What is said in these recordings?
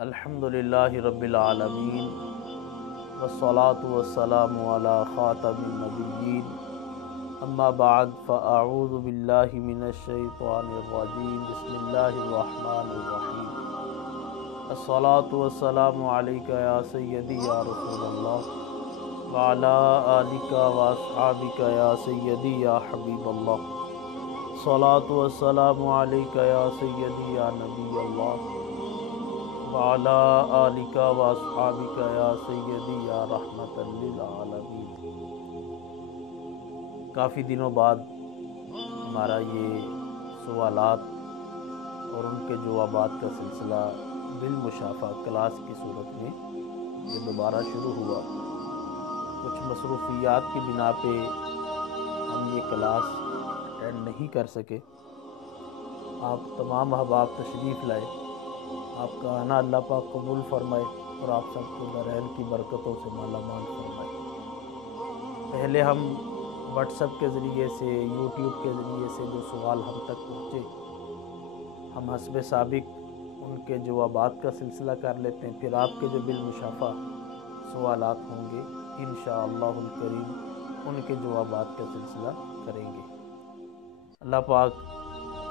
الحمدللہ رب العالمین والصلاة والسلام علی خاتم النبیین اما بعد فاعوذ باللہ من الشیطان الرجیم بسم اللہ الرحمن الرحیم الصلاة والسلام علیک یا سیدی یا رسول اللہ وعلی آلک واصحابک یا سیدی یا حبیب اللہ الصلاة والسلام علیک یا سیدی یا نبی اللہ وعلی آلک واصحابک یا سیدی یا رحمت للعالمین۔ کافی دنوں بعد ہمارا یہ سوالات اور ان کے جوابات کا سلسلہ بالمشافہ کلاس کی صورت میں یہ دوبارہ شروع ہوا۔ کچھ مصروفیات کی بنا پہ ہم یہ کلاس اٹینڈ نہیں کر سکے۔ آپ تمام احباب تشریف لائے، آپ کا آنا اللہ پاک قبول فرمائے اور آپ سب کو دارین کی برکتوں سے مالا مال فرمائے۔ پہلے ہم واٹس ایپ کے ذریعے سے، یوٹیوب کے ذریعے سے جو سوال ہم تک پہنچے ہم حسب سابق ان کے جوابات کا سلسلہ کر لیتے ہیں، پھر آپ کے جو بالمشافہ سوالات ہوں گے انشاءاللہ الکریم ان کے جوابات کا سلسلہ کریں گے۔ اللہ پاک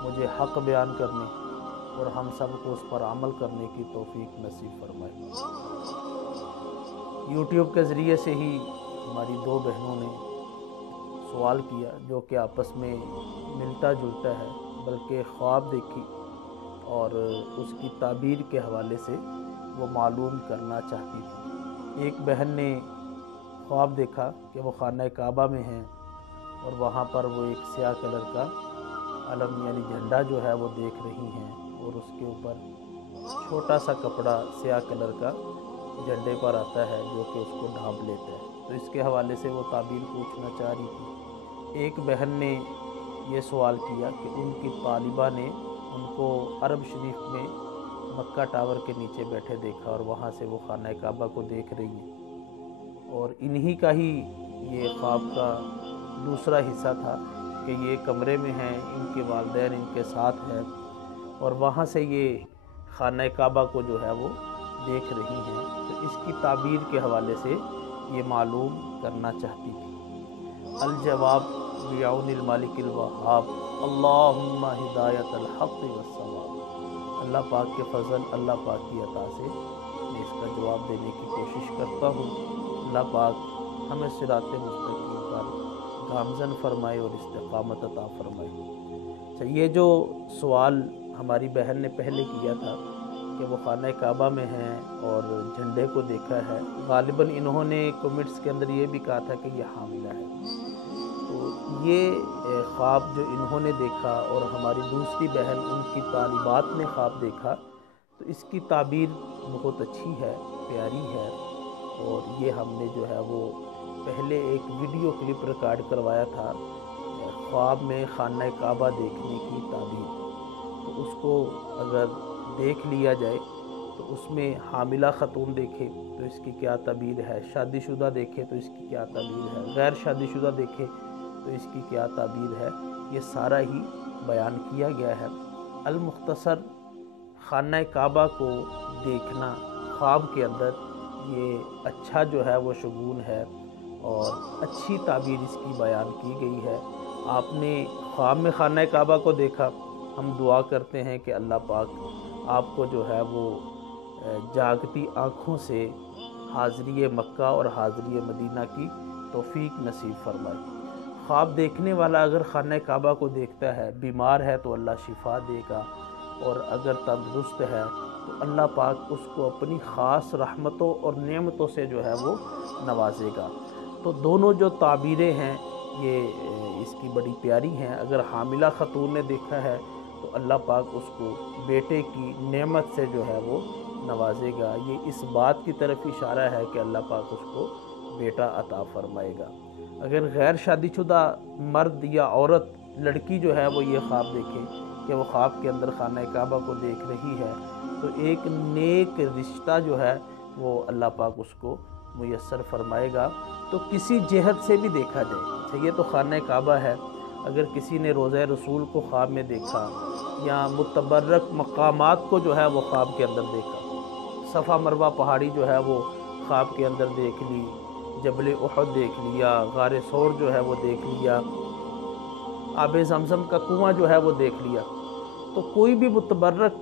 مجھے حق بیان کرنے اور ہم سب کو اس پر عمل کرنے کی توفیق نصیب فرمائے۔ یوٹیوب کے ذریعے سے ہی ہماری دو بہنوں نے سوال کیا جو کہ آپس میں ملتا جلتا ہے، بلکہ خواب دیکھی اور اس کی تعبیر کے حوالے سے وہ معلوم کرنا چاہتی تھی۔ ایک بہن نے خواب دیکھا کہ وہ خانہ کعبہ میں ہیں اور وہاں پر وہ ایک سیاہ کلر کا علم یعنی جھنڈا جو ہے وہ دیکھ رہی ہیں اور اس کے اوپر چھوٹا سا کپڑا سیاہ کلر کا جھنڈے پر آتا ہے جو کہ اس کو ڈھانپ لیتا ہے، تو اس کے حوالے سے وہ تعبیر پوچھنا چاہ رہی تھی۔ ایک بہن نے یہ سوال کیا کہ ان کی طالبہ نے ان کو عرب شریف میں مکہ ٹاور کے نیچے بیٹھے دیکھا اور وہاں سے وہ خانہ کعبہ کو دیکھ رہی ہیں، اور انہی کا ہی یہ خواب کا دوسرا حصہ تھا کہ یہ کمرے میں ہیں، ان کے والدین ان کے ساتھ ہیں اور وہاں سے یہ خانہ کعبہ کو جو ہے وہ دیکھ رہی ہیں، تو اس کی تعبیر کے حوالے سے یہ معلوم کرنا چاہتی تھی۔ الجواب بعون المالک الوہاب اللہم ہدایت الحق والصواب۔ اللہ پاک کے فضل، اللہ پاک کی عطا سے میں اس کا جواب دینے کی کوشش کرتا ہوں۔ اللہ پاک ہمیں صراط مستقیم پر گامزن فرمائے اور استقامت عطا فرمائے۔ یہ جو سوال ہماری بہن نے پہلے کیا تھا کہ وہ خانہ کعبہ میں ہیں اور جھنڈے کو دیکھا ہے، غالباً انہوں نے کمنٹس کے اندر یہ بھی کہا تھا کہ یہ حاملہ ہے۔ تو یہ خواب جو انہوں نے دیکھا اور ہماری دوسری بہن ان کی طالبات نے خواب دیکھا، تو اس کی تعبیر بہت اچھی ہے، پیاری ہے، اور یہ ہم نے جو ہے وہ پہلے ایک ویڈیو کلپ ریکارڈ کروایا تھا خواب میں خانہ کعبہ دیکھنے کی تعبیر، تو اس کو اگر دیکھ لیا جائے تو اس میں حاملہ خاتون دیکھے تو اس کی کیا تعبیر ہے، شادی شدہ دیکھے تو اس کی کیا تعبیر ہے، غیر شادی شدہ دیکھے تو اس کی کیا تعبیر ہے، یہ سارا ہی بیان کیا گیا ہے۔ المختصر خانہ کعبہ کو دیکھنا خواب کے اندر یہ اچھا جو ہے وہ شگون ہے اور اچھی تعبیر اس کی بیان کی گئی ہے۔ آپ نے خواب میں خانہ کعبہ کو دیکھا، ہم دعا کرتے ہیں کہ اللہ پاک آپ کو جو ہے وہ جاگتی آنکھوں سے حاضری مکہ اور حاضری مدینہ کی توفیق نصیب فرمائے۔ خواب دیکھنے والا اگر خانہ کعبہ کو دیکھتا ہے، بیمار ہے تو اللہ شفا دے گا، اور اگر تندرست ہے تو اللہ پاک اس کو اپنی خاص رحمتوں اور نعمتوں سے جو ہے وہ نوازے گا۔ تو دونوں جو تعبیریں ہیں یہ اس کی بڑی پیاری ہیں۔ اگر حاملہ خاتون نے دیکھا ہے تو اللہ پاک اس کو بیٹے کی نعمت سے جو ہے وہ نوازے گا، یہ اس بات کی طرف اشارہ ہے کہ اللہ پاک اس کو بیٹا عطا فرمائے گا۔ اگر غیر شادی شدہ مرد یا عورت لڑکی جو ہے وہ یہ خواب دیکھے کہ وہ خواب کے اندر خانہ کعبہ کو دیکھ رہی ہے، تو ایک نیک رشتہ جو ہے وہ اللہ پاک اس کو میسر فرمائے گا۔ تو کسی جہت سے بھی دیکھا جائے، اچھا یہ تو خانہ کعبہ ہے، اگر کسی نے روضہ رسول کو خواب میں دیکھا یا متبرک مقامات کو جو ہے وہ خواب کے اندر دیکھا، صفا مروہ پہاڑی جو ہے وہ خواب کے اندر دیکھ لی، جبل احد دیکھ لیا، غار ثور جو ہے وہ دیکھ لیا، آب زمزم کا کنواں جو ہے وہ دیکھ لیا، تو کوئی بھی متبرک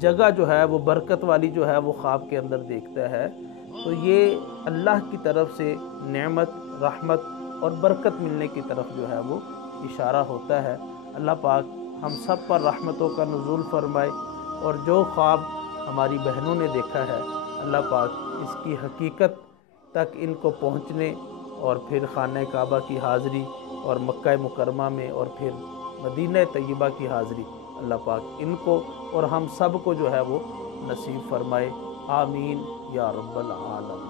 جگہ جو ہے وہ برکت والی جو ہے وہ خواب کے اندر دیکھتا ہے تو یہ اللہ کی طرف سے نعمت، رحمت اور برکت ملنے کی طرف جو ہے وہ اشارہ ہوتا ہے۔ اللہ پاک ہم سب پر رحمتوں کا نزول فرمائے، اور جو خواب ہماری بہنوں نے دیکھا ہے اللہ پاک اس کی حقیقت تک ان کو پہنچنے، اور پھر خانہ کعبہ کی حاضری اور مکہ مکرمہ میں اور پھر مدینہ طیبہ کی حاضری، اللہ پاک ان کو اور ہم سب کو جو ہے وہ نصیب فرمائے، آمین یا رب العالمین۔